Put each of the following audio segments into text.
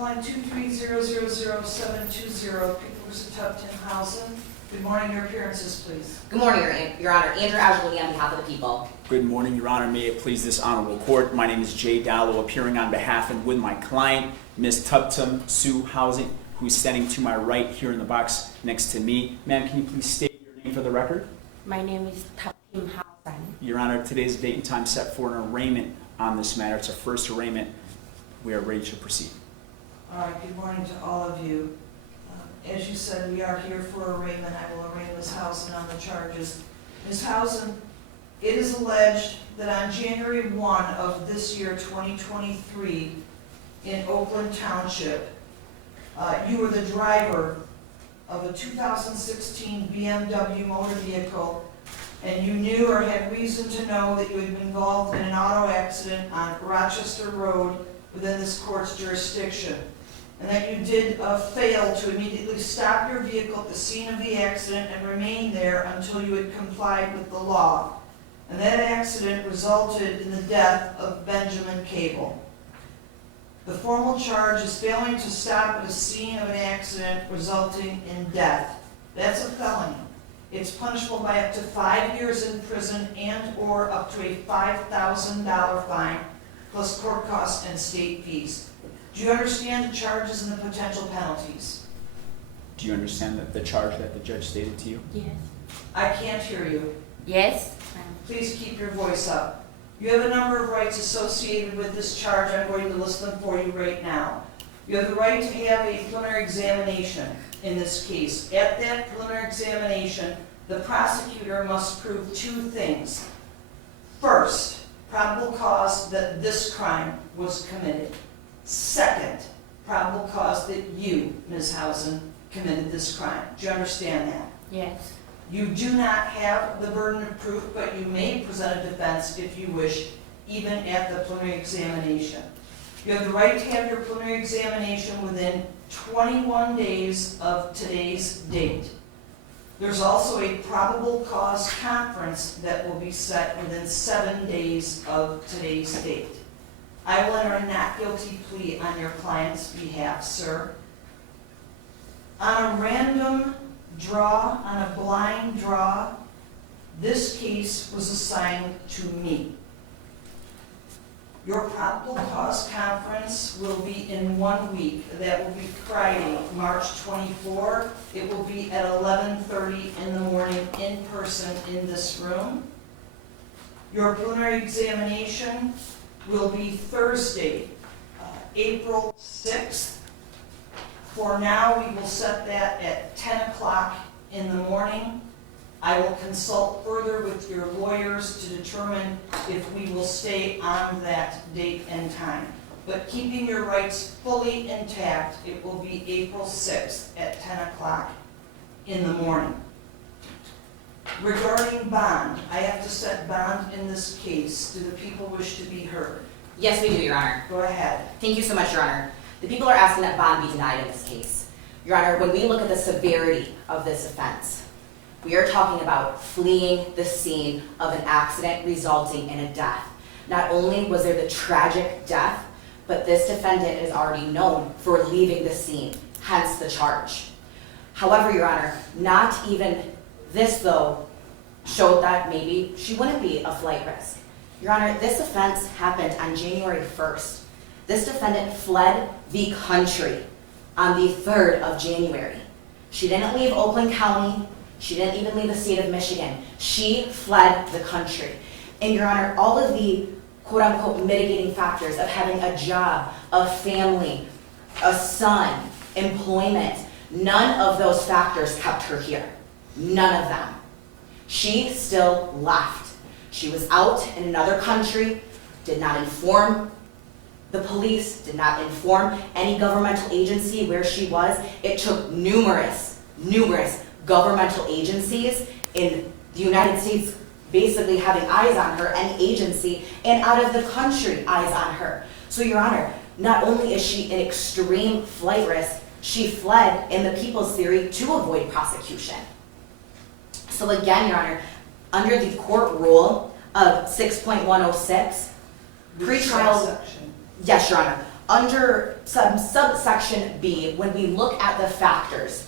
calling 2300720, people vs. Tubton. Good morning, your appearances, please. Good morning, Your Honor. Andrew Agioli on behalf of the people. Good morning, Your Honor. May it please this honorable court. My name is Jay Dallow, appearing on behalf and with my client, Ms. Tubton Sue Housing, who is standing to my right here in the box next to me. Ma'am, can you please state your name for the record? My name is Tubton Housing. Your Honor, today's date and time set for an arraignment on this matter. It's a first arraignment. We are ready to proceed. All right, good morning to all of you. As you said, we are here for arraignment. I will arraign Ms. Housen on the charges. Ms. Housen, it is alleged that on January 1 of this year, 2023, in Oakland Township, you were the driver of a 2016 BMW motor vehicle, and you knew or had reason to know that you had been involved in an auto accident on Rochester Road within this court's jurisdiction, and that you did fail to immediately stop your vehicle at the scene of the accident and remain there until you had complied with the law. And that accident resulted in the death of Benjamin Cable. The formal charge is failing to stop at a scene of an accident resulting in death. That's a felony. It's punishable by up to 5 years in prison and or up to a $5,000 fine, plus court costs and state fees. Do you understand the charges and the potential penalties? Do you understand the charge that the judge stated to you? Yes. I can't hear you. Yes. Please keep your voice up. You have a number of rights associated with this charge. I'm going to list them for you right now. You have the right to have a preliminary examination in this case. At that preliminary examination, the prosecutor must prove two things. First, probable cause that this crime was committed. Second, probable cause that you, Ms. Housen, committed this crime. Do you understand that? Yes. You do not have the burden of proof, but you may present a defense if you wish, even at the preliminary examination. You have the right to have your preliminary examination within 21 days of today's date. There's also a probable cause conference that will be set within 7 days of today's date. I will enter a not guilty plea on your client's behalf, sir. On a random draw, on a blind draw, this case was assigned to me. Your probable cause conference will be in 1 week. That will be Friday, March 24. It will be at 11:30 in the morning in person in this room. Your preliminary examination will be Thursday, April 6th. For now, we will set that at 10 o'clock in the morning. I will consult further with your lawyers to determine if we will stay on that date and time. But keeping your rights fully intact, it will be April 6th at 10 o'clock in the morning. Regarding bond, I have to set bond in this case. Do the people wish to be heard? Yes, we do, Your Honor. Go ahead. Thank you so much, Your Honor. The people are asking that bond be denied in this case. Your Honor, when we look at the severity of this offense, we are talking about fleeing the scene of an accident resulting in a death. Not only was there the tragic death, but this defendant is already known for leaving the scene, hence the charge. However, Your Honor, not even this, though, showed that maybe she wouldn't be a flight risk. Your Honor, this offense happened on January 1st. This defendant fled the country on the 3rd of January. She didn't leave Oakland County. She didn't even leave the state of Michigan. She fled the country. And Your Honor, all of the quote-unquote mitigating factors of having a job, a family, a son, employment, none of those factors kept her here. None of them. She still left. She was out in another country, did not inform the police, did not inform any governmental agency where she was. It took numerous governmental agencies in the United States basically having eyes on her, any agency, and out of the country eyes on her. So, Your Honor, not only is she an extreme flight risk, she fled in the people's theory to avoid prosecution. So again, Your Honor, under the court rule of 6.106, pretrial, yes, Your Honor, under subsection B, when we look at the factors,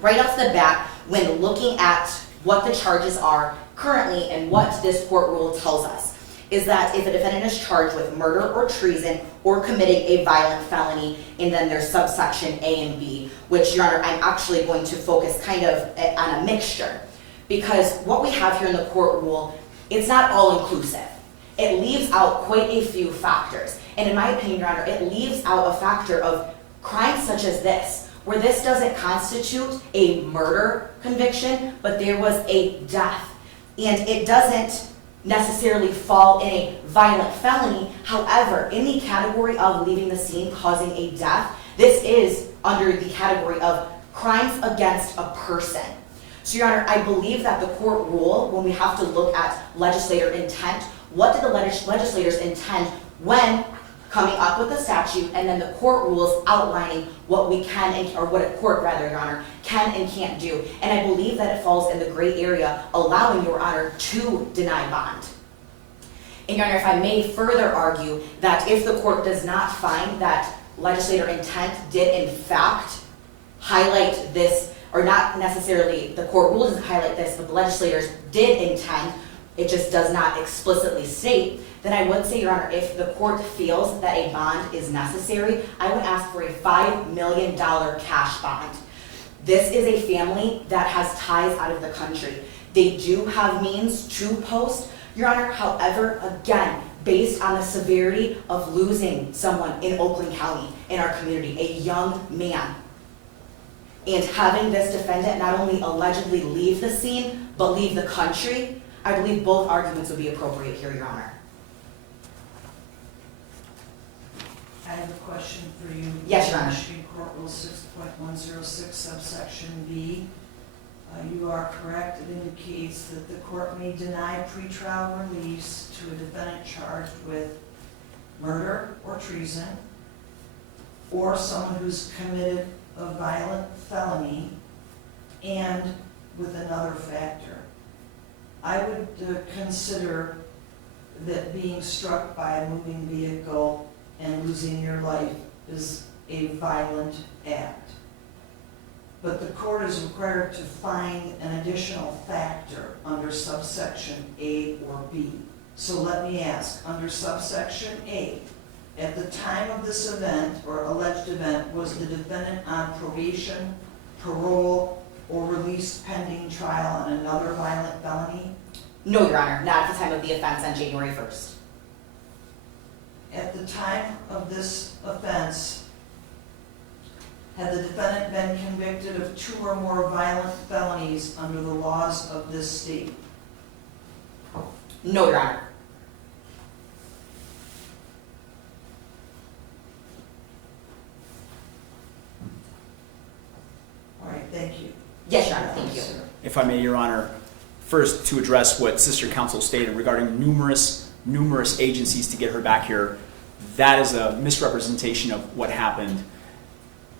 right off the bat, when looking at what the charges are currently and what this court rule tells us, is that if a defendant is charged with murder or treason or committing a violent felony, and then there's subsection A and B, which, Your Honor, I'm actually going to focus kind of on a mixture. Because what we have here in the court rule, it's not all inclusive. It leaves out quite a few factors. And in my opinion, Your Honor, it leaves out a factor of crimes such as this, where this doesn't constitute a murder conviction, but there was a death. And it doesn't necessarily fall in a violent felony. However, in the category of leaving the scene causing a death, this is under the category of crimes against a person. So, Your Honor, I believe that the court rule, when we have to look at legislator intent, what did the legislators intend when coming up with the statute, and then the court rules outlining what we can, or what a court, rather, Your Honor, can and can't do. And I believe that it falls in the gray area, allowing Your Honor to deny bond. And Your Honor, if I may further argue that if the court does not find that legislator intent did in fact highlight this, or not necessarily the court rule doesn't highlight this, but the legislators did intend, it just does not explicitly state, then I would say, Your Honor, if the court feels that a bond is necessary, I would ask for a $5 million cash bond. This is a family that has ties out of the country. They do have means to post, Your Honor. However, again, based on the severity of losing someone in Oakland County, in our community, a young man, and having this defendant not only allegedly leave the scene, but leave the country, I believe both arguments would be appropriate here, Your Honor. I have a question for you. Yes, Your Honor. Michigan Court Rule 6.106 subsection B. You are correct. It indicates that the court may deny pretrial release to a defendant charged with murder or treason, or someone who's committed a violent felony, and with another factor. I would consider that being struck by a moving vehicle and losing your life is a violent act. But the court is required to find an additional factor under subsection A or B. So let me ask, under subsection A, at the time of this event or alleged event, was the defendant on probation, parole, or released pending trial on another violent felony? No, Your Honor, not at the time of the offense on January 1st. At the time of this offense, had the defendant been convicted of 2 or more violent felonies under the laws of this state? No, Your Honor. All right, thank you. Yes, Your Honor, thank you. If I may, Your Honor, first to address what Sister Counsel stated regarding numerous agencies to get her back here, that is a misrepresentation of what happened.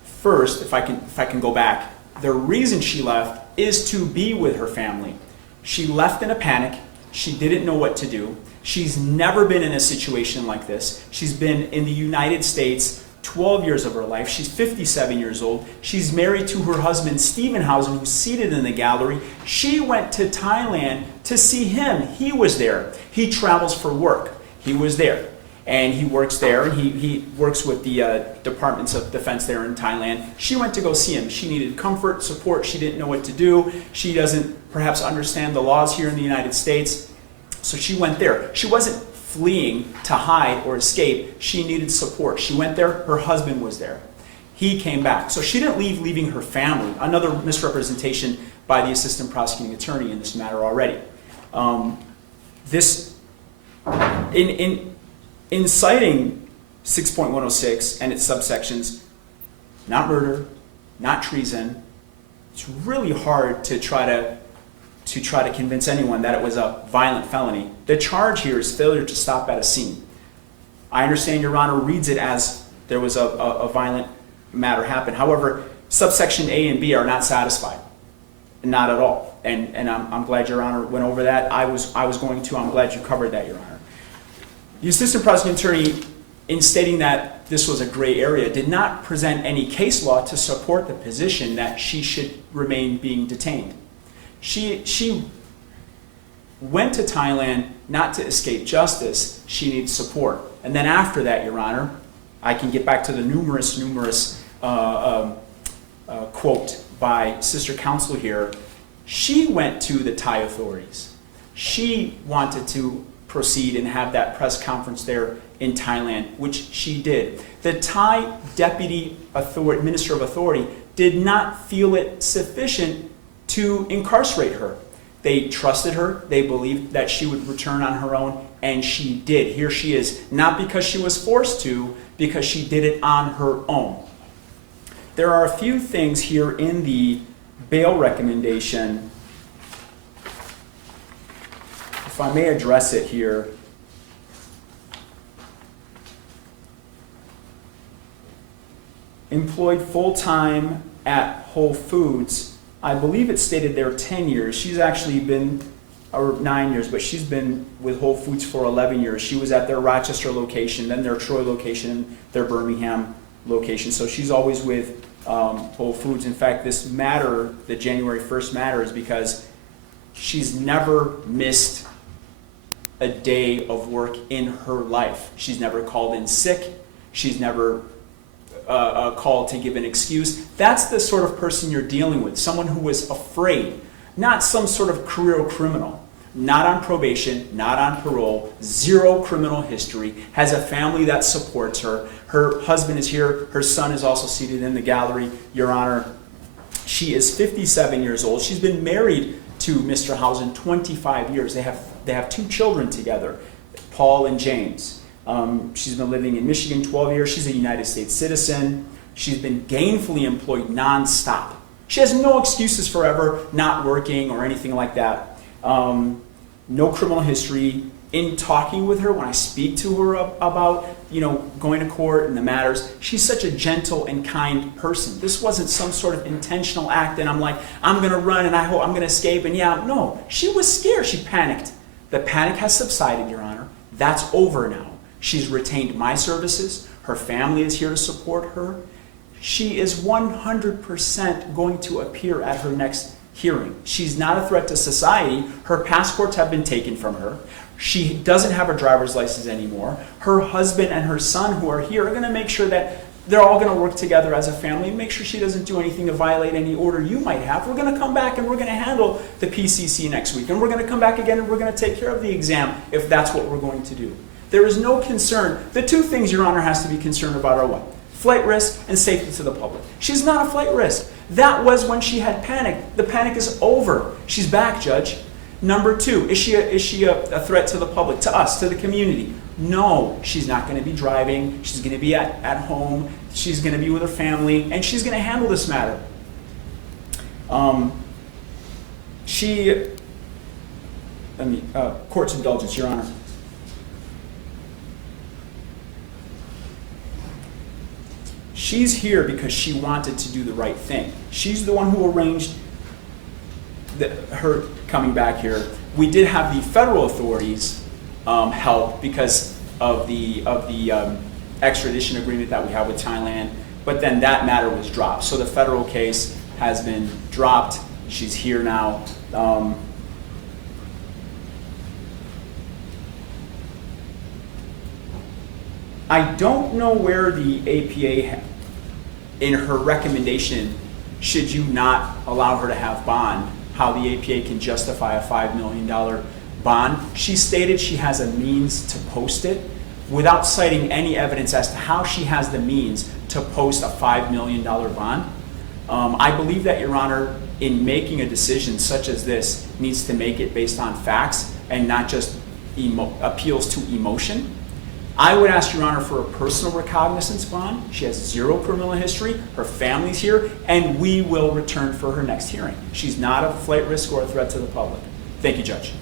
First, if I can go back, the reason she left is to be with her family. She left in a panic. She didn't know what to do. She's never been in a situation like this. She's been in the United States 12 years of her life. She's 57 years old. She's married to her husband, Stephen Housen, who's seated in the gallery. She went to Thailand to see him. He was there. He travels for work. He was there. And he works there, and he works with the Departments of Defense there in Thailand. She went to go see him. She needed comfort, support. She didn't know what to do. She doesn't perhaps understand the laws here in the United States. So she went there. She wasn't fleeing to hide or escape. She needed support. She went there. Her husband was there. He came back. So she didn't leave leaving her family. Another misrepresentation by the assistant prosecuting attorney in this matter already. In citing 6.106 and its subsections, not murder, not treason, it's really hard to try to convince anyone that it was a violent felony. The charge here is failure to stop at a scene. I understand Your Honor reads it as there was a violent matter happen. However, subsection A and B are not satisfied, not at all. And I'm glad Your Honor went over that. I was going to. I'm glad you covered that, Your Honor. The assistant prosecuting attorney, in stating that this was a gray area, did not present any case law to support the position that she should remain being detained. She went to Thailand not to escape justice. She needs support. And then after that, Your Honor, I can get back to the numerous quote by Sister Counsel here. She went to the Thai authorities. She wanted to proceed and have that press conference there in Thailand, which she did. The Thai Deputy Minister of Authority did not feel it sufficient to incarcerate her. They trusted her. They believed that she would return on her own, and she did. Here she is, not because she was forced to, because she did it on her own. There are a few things here in the bail recommendation, if I may address it here. Employed full-time at Whole Foods. I believe it stated there 10 years. She's actually been, or 9 years, but she's been with Whole Foods for 11 years. She was at their Rochester location, then their Troy location, their Birmingham location. So she's always with Whole Foods. In fact, this matter, the January 1st matter, is because she's never missed a day of work in her life. She's never called in sick. She's never called to give an excuse. That's the sort of person you're dealing with, someone who was afraid, not some sort of career criminal, not on probation, not on parole, zero criminal history, has a family that supports her. Her husband is here. Her son is also seated in the gallery, Your Honor. She is 57 years old. She's been married to Mr. Housen 25 years. They have 2 children together, Paul and James. She's been living in Michigan 12 years. She's a United States citizen. She's been gainfully employed nonstop. She has no excuses for ever not working or anything like that. No criminal history. In talking with her, when I speak to her about, going to court and the matters, she's such a gentle and kind person. This wasn't some sort of intentional act and I'm like, I'm going to run and I hope I'm going to escape. And no, she was scared. She panicked. The panic has subsided, Your Honor. That's over now. She's retained my services. Her family is here to support her. She is 100% going to appear at her next hearing. She's not a threat to society. Her passports have been taken from her. She doesn't have a driver's license anymore. Her husband and her son who are here are going to make sure that they're all going to work together as a family and make sure she doesn't do anything to violate any order you might have. We're going to come back and we're going to handle the PCC next week. And we're going to come back again and we're going to take care of the exam if that's what we're going to do. There is no concern. The 2 things Your Honor has to be concerned about are what? Flight risk and safety to the public. She's not a flight risk. That was when she had panic. The panic is over. She's back, Judge. Number 2, is she a threat to the public, to us, to the community? No, she's not going to be driving. She's going to be at home. She's going to be with her family, and she's going to handle this matter. Court's indulgence, Your Honor. She's here because she wanted to do the right thing. She's the one who arranged her coming back here. We did have the federal authorities help because of the extradition agreement that we have with Thailand, but then that matter was dropped. So the federal case has been dropped. She's here now. I don't know where the APA, in her recommendation, should you not allow her to have bond, how the APA can justify a $5 million bond. She stated she has a means to post it without citing any evidence as to how she has the means to post a $5 million bond. I believe that, Your Honor, in making a decision such as this, needs to make it based on facts and not just appeals to emotion. I would ask Your Honor for a personal recognizance bond. She has zero criminal history. Her family's here, and we will return for her next hearing. She's not a flight risk or a threat to the public. Thank you, Judge.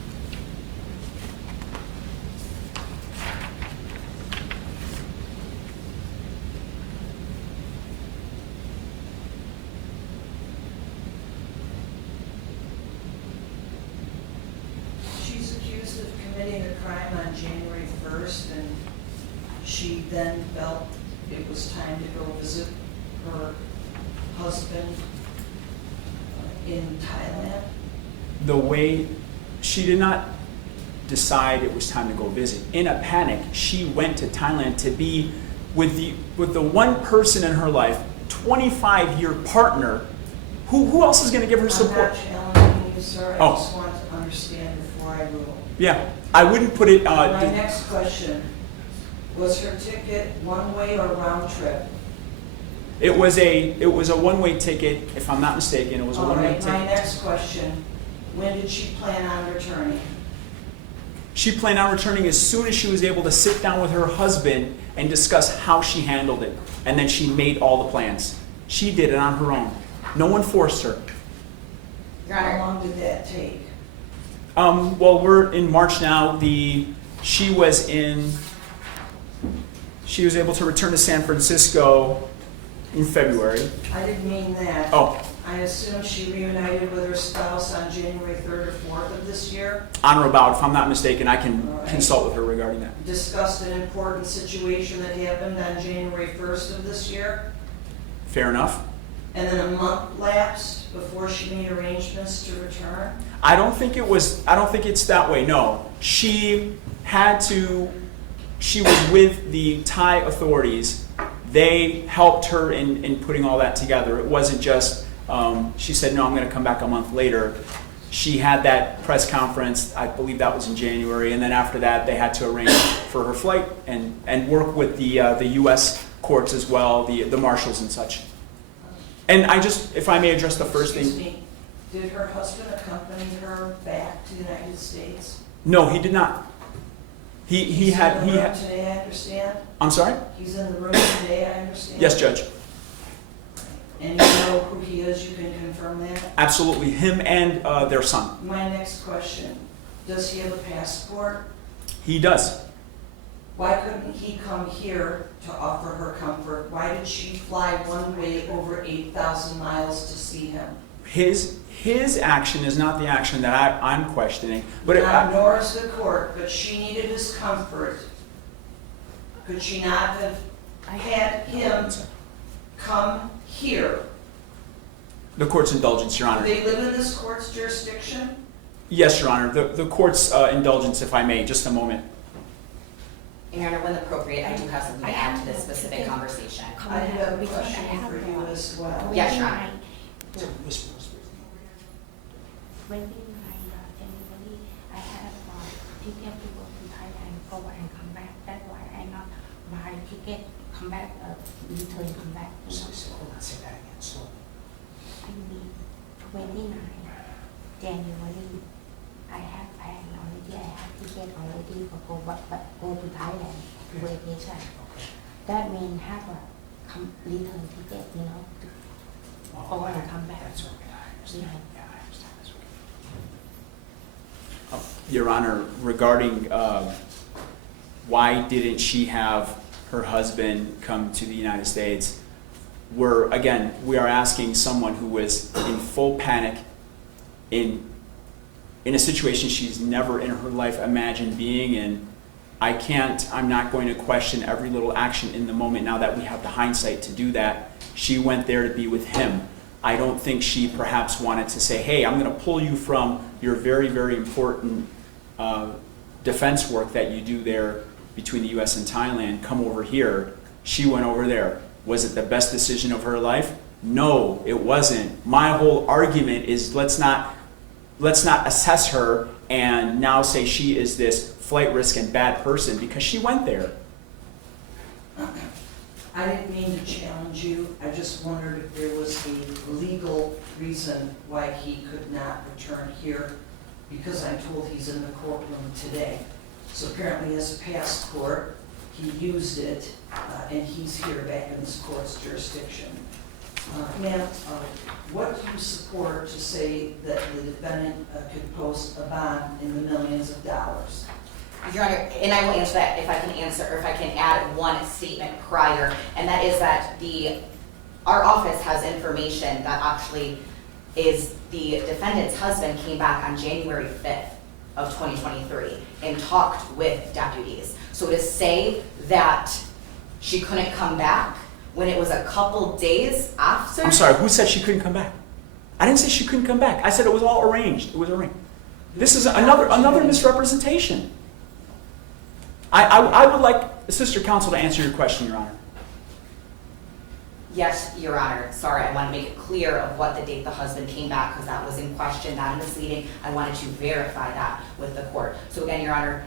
She's accused of committing a crime on January 1st, and she then felt it was time to go visit her husband in Thailand? The way she did not decide it was time to go visit. In a panic, she went to Thailand to be with the one person in her life, 25-year partner. Who else is going to give her support? I'm not challenging you, sir. I Oh. just want to understand before I rule. Yeah, I wouldn't put it. My next question, was her ticket one-way or round trip? It was a one-way ticket, if I'm not mistaken. It was a All one-way right, ticket. my next question, when did she plan on returning? She planned on returning as soon as she was able to sit down with her husband and discuss how she handled it. And then she made all the plans. She did it on her own. No one forced her. Your How Honor, long did that take? Well, we're in March now. She was able to return to San Francisco in February. I didn't mean that. Oh, I assume she reunited with her spouse on January 3rd or 4th of this year, on or about, if I'm not mistaken. I can All right. consult with her regarding that. discussed an important situation that happened on January 1st of this year, Fair enough. and then a month lapsed before she made arrangements to return. I don't think it's that way, no. She was with the Thai authorities. They helped her in putting all that together. It wasn't just, she said, no, I'm going to come back a month later. She had that press conference, I believe that was in January, and then after that they had to arrange for her flight and work with the U.S. courts as well, the marshals and such. And if I may address the first Excuse thing. me, did her husband accompany her back to the United States? No, he did not. He had. He's in the room today, I understand? I'm sorry? He's in the room today, I understand? Yes, Judge. And you know who he is, you can confirm that? Absolutely. Him and their son. My next question, does he have a passport? He does. Why couldn't he come here to offer her comfort? Why did she fly one way over 8,000 miles to see him? His action is not the action that I'm questioning. But Nor is the court, but she needed his comfort. Could she not have had him come here? the court's indulgence, Your Do Honor. they live in this court's jurisdiction? Yes, Your Honor. The court's indulgence, if I may, just a moment. Your Honor, when appropriate, I do have something to add to this specific conversation. I do have a question for you as well. Yes, Your Honor. When we January, I had a ticket to go to Thailand, go and come back. That's why I not buy ticket, come back, return, come back. You know? Hold on, say that again. Slow. I mean, 29 January, I have planned already. I have ticket already for go to Thailand vacation. That means have a return ticket, you know, to go and come back. That's okay. I understand. Yeah. Yeah, I understand. That's okay. Your Honor, regarding why didn't she have her husband come to the United States, we are asking someone who was in full panic, in a situation she's never in her life imagined being in. I'm not going to question every little action in the moment now that we have the hindsight to do that. She went there to be with him. I don't think she perhaps wanted to say, hey, I'm going to pull you from your very, very important defense work that you do there between the U.S. and Thailand, come over here. She went over there. Was it the best decision of her life? No, it wasn't. My whole argument is let's not assess her and now say she is this flight risk and bad person because she went there. I didn't mean to challenge you, I just wondered if there was a legal reason why he could not return here, because I'm told he's in the courtroom today. So apparently he has a passport, he used it, and he's here back in this court's jurisdiction. Ma'am, what do you support to say that the defendant could post a bond in the millions of dollars? Your Honor, and I will answer that if I can add one statement prior, and that is that our office has information that actually is the defendant's husband came back on January 5th of 2023 and talked with deputies. So to say that she couldn't come back when it was a couple days after. I'm sorry, who said she couldn't come back? I didn't say she couldn't come back. I said it was all arranged. It was arranged. This is another misrepresentation. I would like Sister Counsel to answer your question, Your Honor. Yes, Your Honor. Sorry, I want to make it clear of what the date the husband came back, because that was in question, not misleading. I wanted to verify that with the court. So again, Your Honor,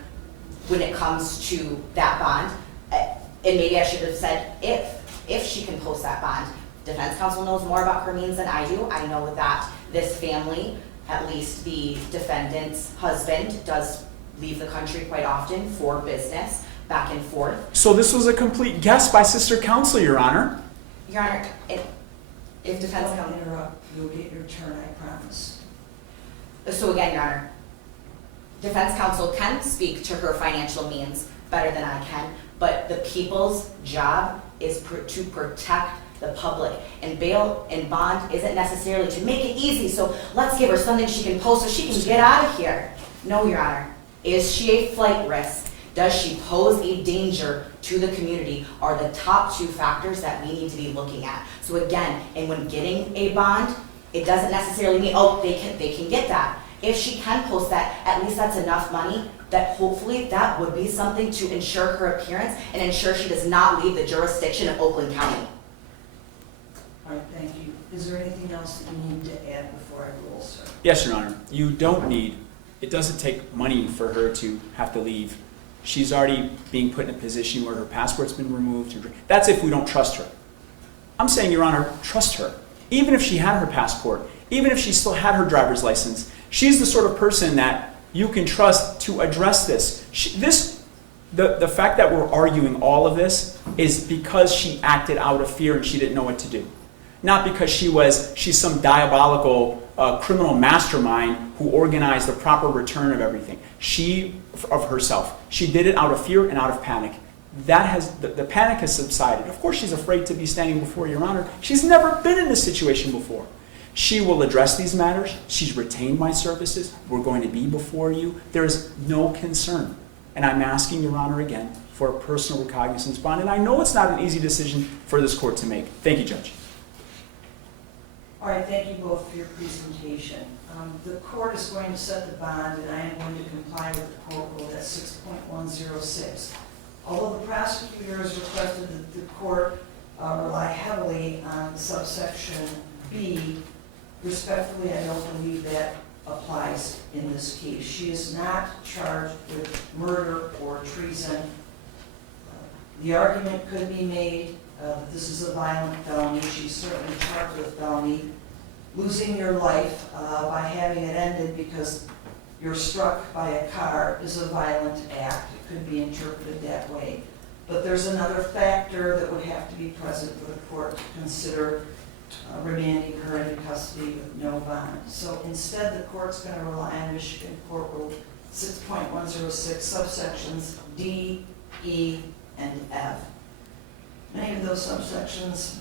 when it comes to that bond, and maybe I should have said if she can post that bond. Defense counsel knows more about her means than I do. I know that this family, at least the defendant's husband, does leave the country quite often for business, back and forth. So this was a complete guess by Sister Counsel, Your Honor. Your Honor, if defense Don't counsel. interrupt, you'll get your turn, I promise. So again, Your Honor, defense counsel can speak to her financial means better than I can, but the people's job is to protect the public. And bail and bond isn't necessarily to make it easy, so let's give her something she can post so she can get out of here. No, Your Honor. Is she a flight risk? Does she pose a danger to the community are the top two factors that we need to be looking at. So again, and when getting a bond, it doesn't necessarily mean, oh, they can get that. If she can post that, at least that's enough money that hopefully that would be something to ensure her appearance and ensure she does not leave the jurisdiction of Oakland County. All right, thank you. Is there anything else that you need to add before I rule, sir? Yes, Your Honor. You don't need, it doesn't take money for her to have to leave. She's already being put in a position where her passport's been removed. That's if we don't trust her. I'm saying, Your Honor, trust her. Even if she had her passport, even if she still had her driver's license, she's the sort of person that you can trust to address this. The fact that we're arguing all of this is because she acted out of fear and she didn't know what to do. Not because she's some diabolical criminal mastermind who organized the proper return of everything. Of herself. She did it out of fear and out of panic. The panic has subsided. Of course she's afraid to be standing before Your Honor. She's never been in this situation before. She will address these matters. She's retained my services. We're going to be before you. There is no concern. And I'm asking Your Honor again for a personal recognizance bond. And I know it's not an easy decision for this court to make. Thank you, Judge. All right, thank you both for your presentation. The court is going to set the bond, and I am going to comply with the court rule at 6.106. Although the prosecutor has requested that the court rely heavily on subsection B, respectfully, I don't believe that applies in this case. She is not charged with murder or treason. The argument could be made that this is a violent felony. She's certainly charged with felony. Losing your life by having it ended because you're struck by a car is a violent act. It could be interpreted that way. But there's another factor that would have to be present for the court to consider remanding her into custody with no bond. So instead, the court's going to rely on Michigan Court Rule 6.106, subsections D, E, and F. Many of those subsections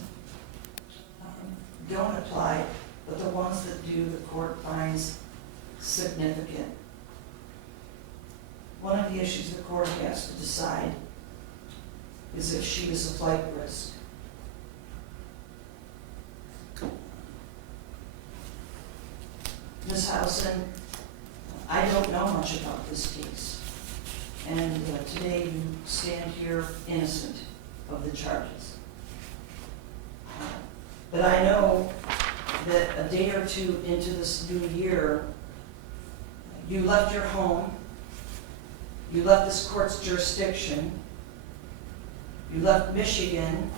don't apply, but the ones that do, the court finds significant. One of the issues the court has to decide is if she is a flight risk. Ms. Housen, I don't know much about this case, and today you stand here innocent of the charges. But I know that a day or two into this new year, you left your home, you left this court's jurisdiction, you left Michigan,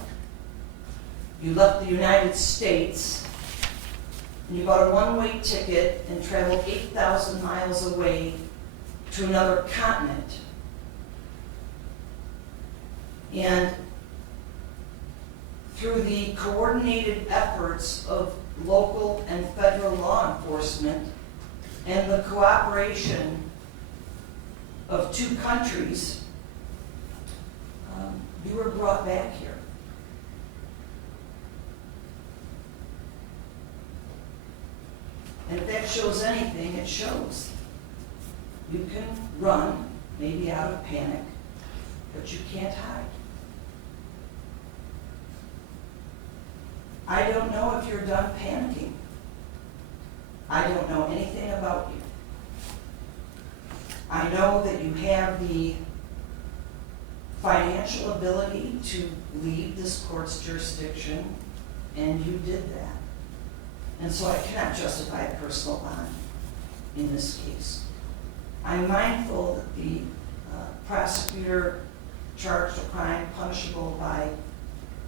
you left the United States, and you bought a one-way ticket and traveled 8,000 miles away to another continent. And through the coordinated efforts of local and federal law enforcement and the cooperation of two countries, you were brought back here. And if that shows anything, it shows you can run, maybe out of panic, but you can't hide. don't know if you're done panicking. I don't know anything about you. I know that you have the financial ability to leave this court's jurisdiction, and you did that. And so I cannot justify a personal bond in this case. I'm mindful that the prosecutor charged a crime punishable by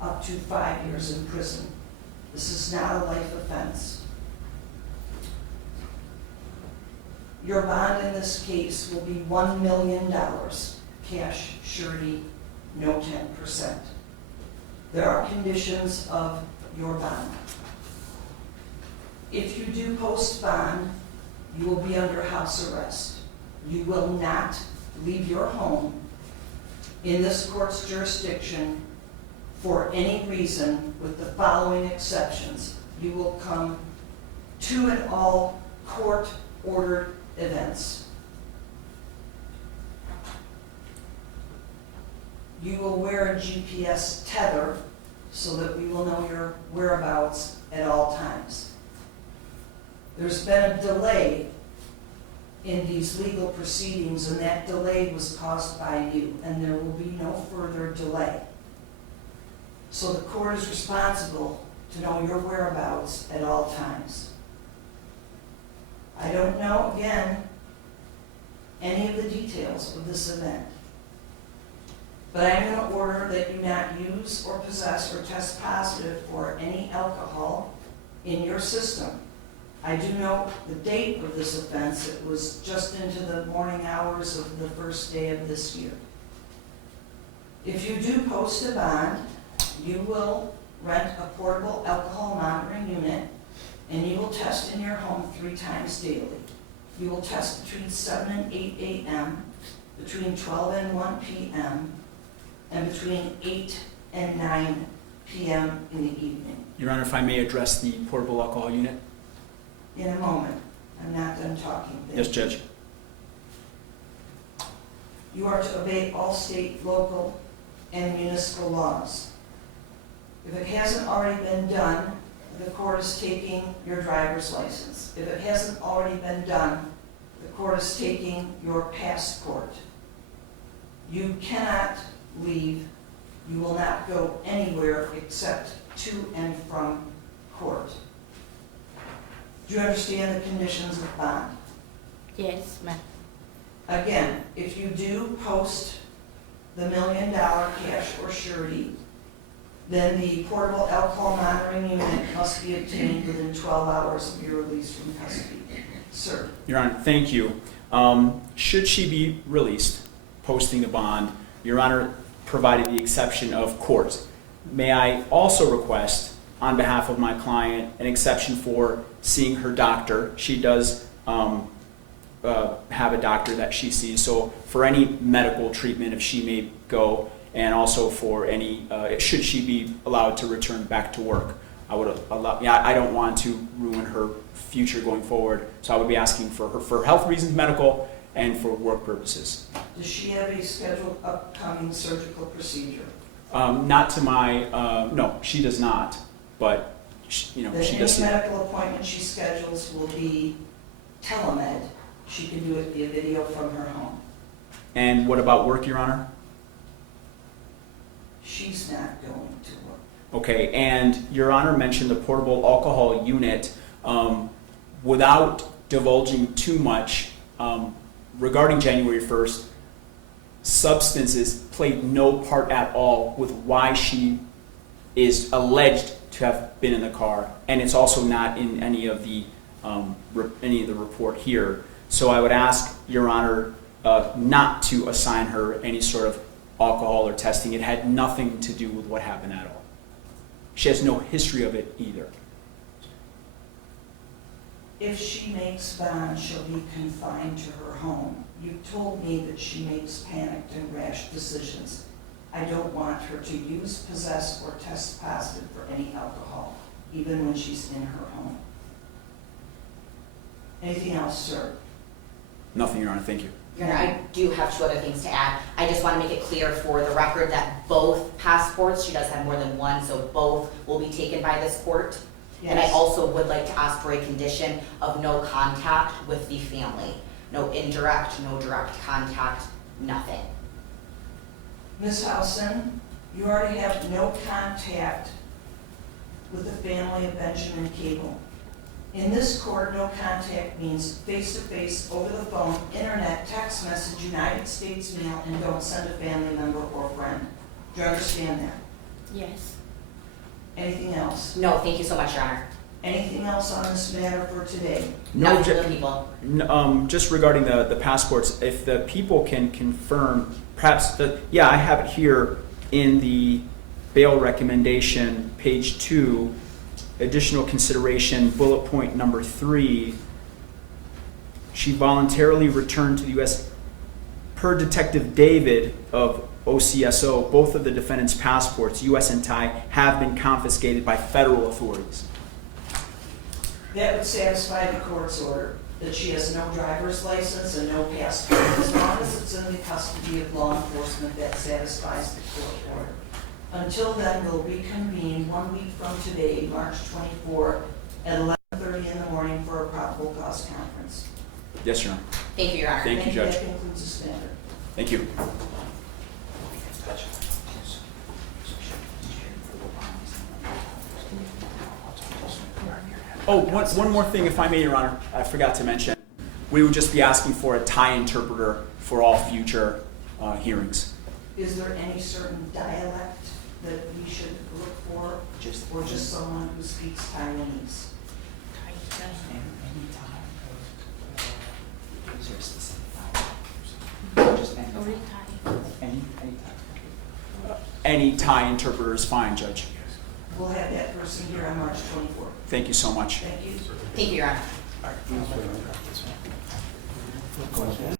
up to 5 years in prison. This is not a life offense. Your bond in this case will be $1 million, cash, surety, no 10%. There are conditions of your bond. If you do post bond, you will be under house arrest. You will not leave your home in this court's jurisdiction for any reason, with the following exceptions. You will come to and all court-ordered events. You will wear a GPS tether so that we will know your whereabouts at all times. There's been a delay in these legal proceedings, and that delay was caused by you, and there will be no further delay. So the court is responsible to know your whereabouts at all times. I don't know, again, any of the details of this event, but I'm going to order that you not use or possess or test positive for any alcohol in your system. I do know the date of this offense. It was just into the morning hours of the first day of this year. If you do post a bond, you will rent a portable alcohol monitoring unit, and you will test in your home 3 times daily. You will test between 7 and 8 a.m., between 12 and 1 p.m., and between 8 and 9 p.m. in the evening. Your Honor, if I may address the portable alcohol unit? In a moment. I'm not done talking. Yes, Judge. You are to obey all state, local, and municipal laws. If it hasn't already been done, the court is taking your driver's license. If it hasn't already been done, the court is taking your passport. You cannot leave. You will not go anywhere except to and from court. Do you understand the conditions of bond? Yes, ma'am. Again, if you do post the $1 million cash or surety, then the portable alcohol monitoring unit must be obtained within 12 hours of your release from custody. Sir. Your Honor, thank you. Should she be released, posting the bond, Your Honor provided the exception of court. May I also request, on behalf of my client, an exception for seeing her doctor? She does have a doctor that she sees, so for any medical treatment, if she may go, and also for any, should she be allowed to return back to work. I would allow, yeah, I don't want to ruin her future going forward, so I would be asking for her for health reasons, medical, and for work purposes. Does she have a scheduled upcoming surgical procedure? Not to my, no, she does not, but, she does. Any medical appointment she schedules will be telemed. She can do it via video from her home. And what about work, Your Honor? She's not going to work. Okay, and Your Honor mentioned the portable alcohol unit. Without divulging too much, regarding January 1st, substances played no part at all with why she is alleged to have been in the car, and it's also not in any of the report here. So I would ask Your Honor not to assign her any sort of alcohol or testing. It had nothing to do with what happened at all. She has no history of it either. If she makes bond, she'll be confined to her home. You told me that she makes panicked and rash decisions. I don't want her to use, possess, or test positive for any alcohol, even when she's in her home. Anything else, sir? Nothing, Your Honor. Thank you. Your Honor, I do have 2 other things to add. I just want to make it clear for the record that both passports, she does have more than one, so both will be taken by this court. And I Yes. also would like to ask for a condition of no contact with the family. No indirect, no direct contact, nothing. Ms. Howson, you already have no contact with the family of Benjamin Cable. In this court, no contact means face-to-face, over the phone, internet, text message, United States mail, and don't send a family member or friend. Do you understand that? Yes. Anything else? No, thank you so much, Your Honor. Anything else on this matter for today? No, Nothing for the people. just regarding the passports, if the people can confirm, perhaps, yeah, I have it here in the bail recommendation, page 2, additional consideration, bullet point number 3. She voluntarily returned to the U.S. Per Detective David of OCSO, both of the defendant's passports, U.S. and Thai, have been confiscated by federal authorities. That would satisfy the court's order that she has no driver's license and no passport. As long as it's in the custody of law enforcement, that satisfies the court order. Until then, we'll reconvene 1 week from today, March 24, at 11:30 in the morning for a probable cause conference. Yes, Your Honor. Thank you, Your Honor. Thank you, Judge. That concludes the matter. Thank you. Oh, one more thing, if I may, Your Honor, I forgot to mention. We would just be asking for a Thai interpreter for all future hearings. Is there any certain dialect that we should look for, or just someone who speaks Taiwanese? Any Thai interpreter is fine, Judge. We'll have that person here on March 24th. Thank you so much. Thank you. Thank you, Your Honor.